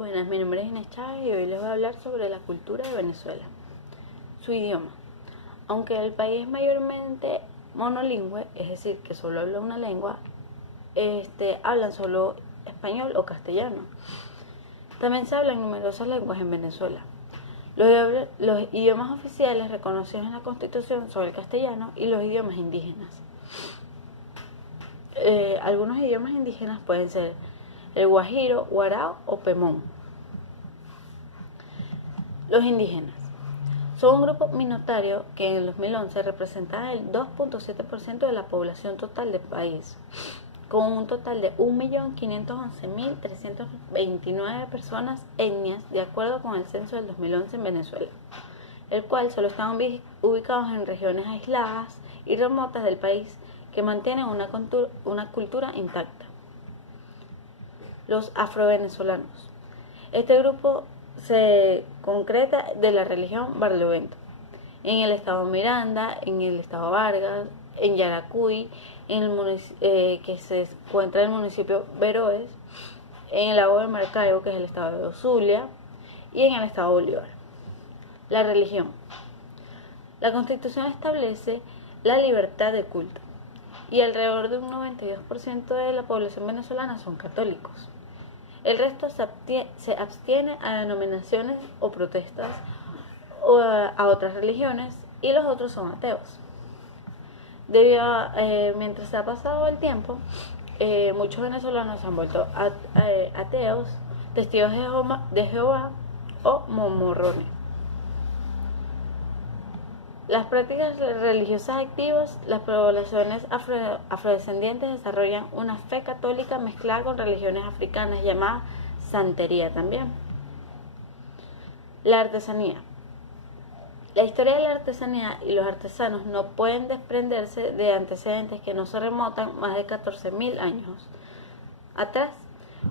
Buenas, mi nombre es Inés Chávez y hoy les voy a hablar sobre la cultura de Venezuela. Su idioma. Aunque el país es mayormente monolingüe, es decir, que solo habla una lengua, hablan solo español o castellano. También se hablan numerosas lenguas en Venezuela. Los idiomas oficiales reconocidos en la Constitución son el castellano y los idiomas indígenas. Algunos idiomas indígenas pueden ser el guajiro, guarao o pemón. Los indígenas son un grupo minoritario que en el 2011 representaba el 2.7% de la población total del país, con un total de 1.511.329 personas etnias de acuerdo con el censo del 2011 en Venezuela, el cual solo están ubicados en regiones aisladas y remotas del país que mantienen una cultura intacta. Los afrovenezolanos. Este grupo se concreta de la religión Barlovento, en el estado Miranda, en el estado Vargas, en Yaracuy, que se encuentra en el municipio Veroes, en el lago de Maracaibo, que es el estado de Zulia, y en el estado Bolívar. La religión. La Constitución establece la libertad de culto y alrededor de un 92% de la población venezolana son católicos. El resto se abstiene a denominaciones o protestas a otras religiones y los otros son ateos. Mientras ha pasado el tiempo, muchos venezolanos se han vuelto ateos, testigos de Jehová o mormones. Las prácticas religiosas activas, las poblaciones afrodescendientes desarrollan una fe católica mezclada con religiones africanas llamada santería también. La artesanía. La historia de la artesanía y los artesanos no pueden desprenderse de antecedentes que no se remontan más de 14.000 años atrás.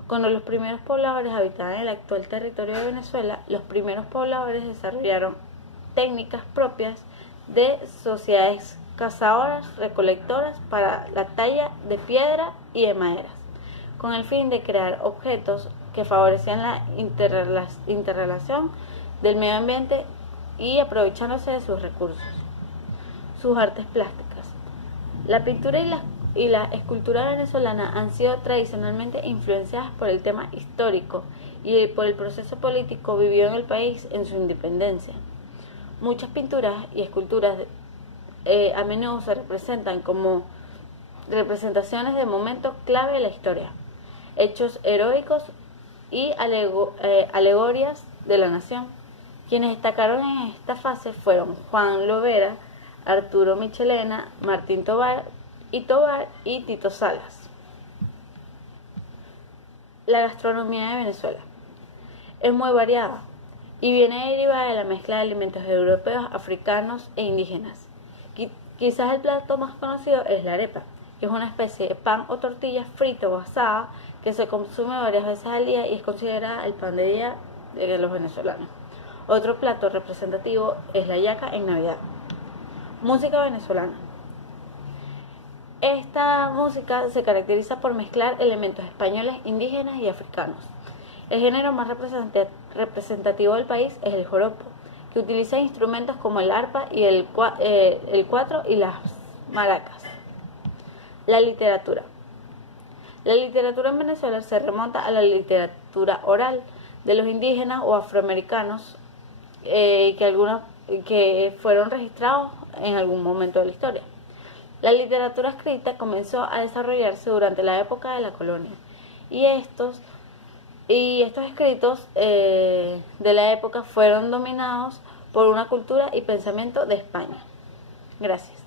Cuando los primeros pobladores habitaban el actual territorio de Venezuela, los primeros pobladores desarrollaron técnicas propias de sociedades cazadoras, recolectoras para la talla de piedra y de maderas, con el fin de crear objetos que favorecían la interrelación del medio ambiente y aprovechándose de sus recursos. Sus artes plásticas. La pintura y la escultura venezolana han sido tradicionalmente influenciadas por el tema histórico y por el proceso político vivido en el país en su independencia. Muchas pinturas y esculturas a menudo se representan como representaciones de momentos clave de la historia, hechos heroicos y alegorías de la nación. Quienes destacaron en esta fase fueron Juan Lovera, Arturo Michelena, Martín Tobar y Tito Salas. La gastronomía de Venezuela es muy variada y viene derivada de la mezcla de alimentos europeos, africanos e indígenas. Quizás el plato más conocido es la arepa, que es una especie de pan o tortilla frita o asada que se consume varias veces al día y es considerada el pan de día de los venezolanos. Otro plato representativo es la yaca en Navidad. Música venezolana. Esta música se caracteriza por mezclar elementos españoles, indígenas y africanos. El género más representativo del país es el joropo, que utiliza instrumentos como el arpa y el cuatro y las maracas. La literatura. La literatura en Venezuela se remonta a la literatura oral de los indígenas o afroamericanos que fueron registrados en algún momento de la historia. La literatura escrita comenzó a desarrollarse durante la época de la colonia y estos escritos de la época fueron dominados por una cultura y pensamiento de España. Gracias.